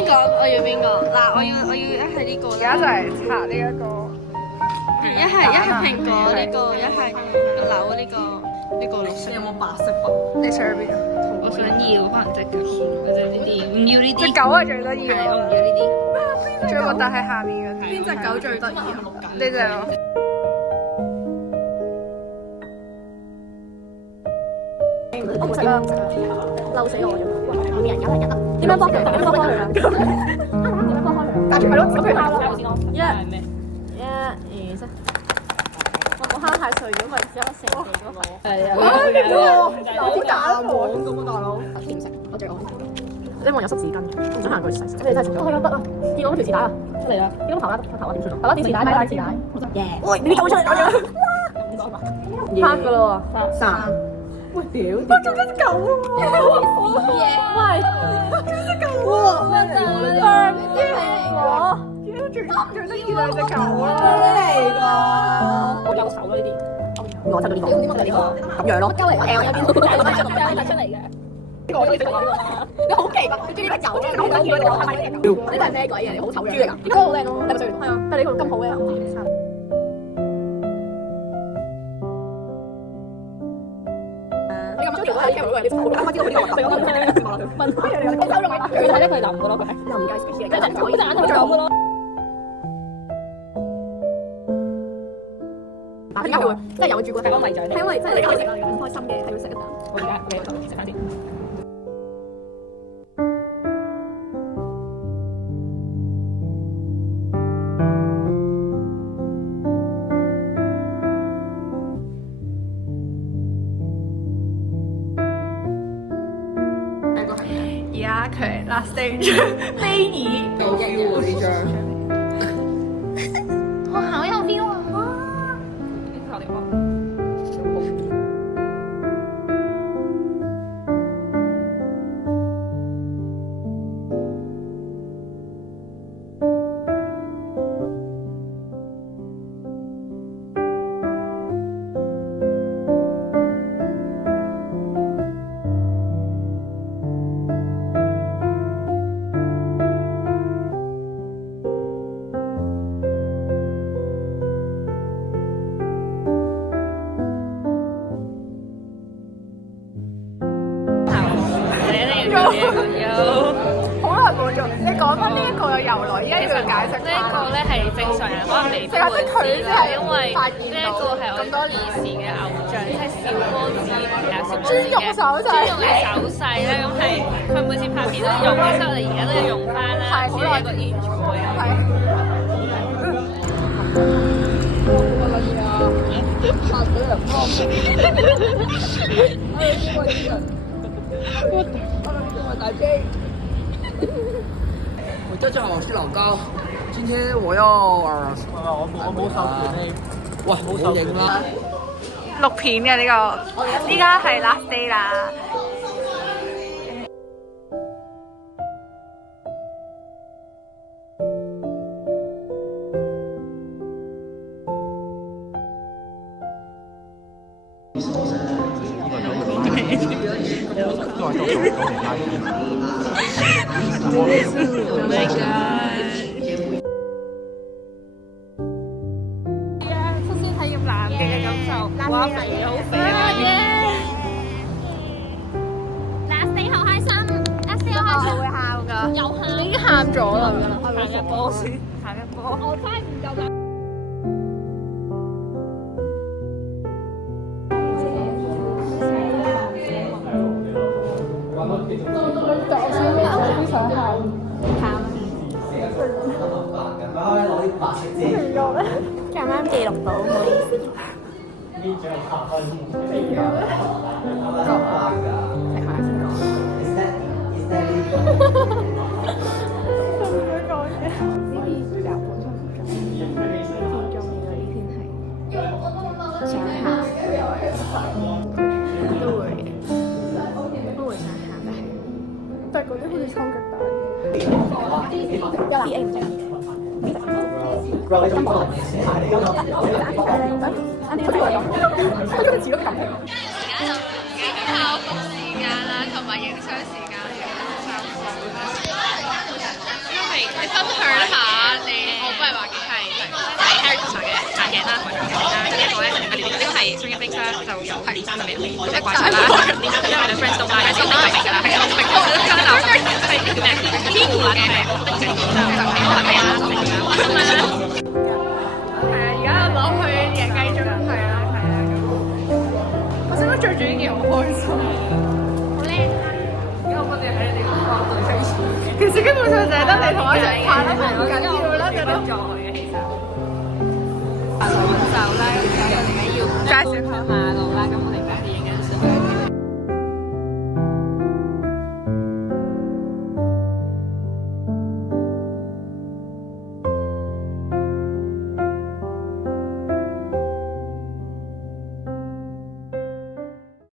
邊個？我要邊個？嗱，我要一係呢個而家就嚟拆呢一個，一係蘋果呢個，一係柳呢個綠色。有冇白色筆？你想要邊個？我想要可能隻狗或者呢啲，唔要呢啲。隻狗係最得意係，我唔喎，要呢啲。最核突係下面嗰啲。邊隻狗最得意啊？呢隻咯。我唔食啦，唔食啦，嬲死我咗！每人有一粒，點樣剝佢？點樣剝開佢啊？點樣剝開佢？夾住佢咯，咁佢包咯。一、二、三。我蝦太碎咗，咪只有成地嗰個。係啊。好大碗咁啊，大佬。甜食，我最愛。希望有濕紙巾嘅，唔想行過去洗。你真係我係有筆啊！見到條磁帶啊，出嚟啦！見到頭啦，頭啊點出嚟？頭啦，電磁帶，電磁帶。耶！喂，你救出嚟，救出嚟！黑噶咯喎，三。喂，屌！我做緊狗喎！喂，隻狗喎！我最得意係隻狗咯！嚟㗎！我有手咯呢啲，我執到呢個，咁樣咯，鳩嚟嘅，有啲突出嚟嘅。呢個我中意食狗啦！你好奇怪，你中意隻狗？好得意隻狗，係咪呢隻狗？呢個係咩鬼嘢？你好醜樣！豬嚟㗎，啲歌好靚咯，係咪最？係啊，但係你個咁好嘅。你咁樣做都係啲好啱啱知道呢個核突嘅問題。你收咗佢，佢睇得佢淋嘅咯，佢係又唔計 special 嘅，一陣佢咁嘅咯。點解佢會即係有主角係個迷仔咧？係因為即係你食啦，唔開心嘅係要食一啖。我而家你食翻先。而家佢 last stage 飛椅，有 feel 喎呢張。我好有 feel 啊！好耐冇做，你講翻呢一個嘅由來，依家要解釋呢一個咧係正常人可能未必會知啦，因為呢一個係我以前嘅偶像，即係小波子專用手勢，專用嘅手勢咧，咁係佢每次拍片都要用，所以我哋而家都要用翻啦，好耐個 intro 我叫我是老高，今天我要我冇授權你，喂冇影啦。錄片嘅呢個，依家係 last day 啦。哇！肥嘢好肥啊！Last day 好開心，Last day 好開心。我會喊㗎，又喊，已經喊咗啦，行一波先，行一波。我真係唔夠膽。我想喊，喊。啱啱記錄到，唔好意思。食埋先講。呢啲腳本都唔中意，唔中意呢篇係想喊，都會想喊，但係嗰啲好似抽腳蛋嘅。一啦。校服時間啦，同埋影相時間。啦，同埋長片啦。咁呢一個咧，呢個係 Swing Things 啦，就有係係咪一掛牆啦，因為我哋 friends 都啦，係先明㗎啦，係我明我都跟鬧，係叫咩？天鼓嘅係好定嘅，就係咪啊？咁樣啦。係啊，而家攞去野雞中係啊係啊咁。我想講着住呢件好開心，好靚啊！因為我哋喺你哋個角度睇，其實基本上就係得你同我一齊拍啦，唔緊要啦，就得咗佢嘅其實。就咧，我哋要揸小跑馬路啦，咁。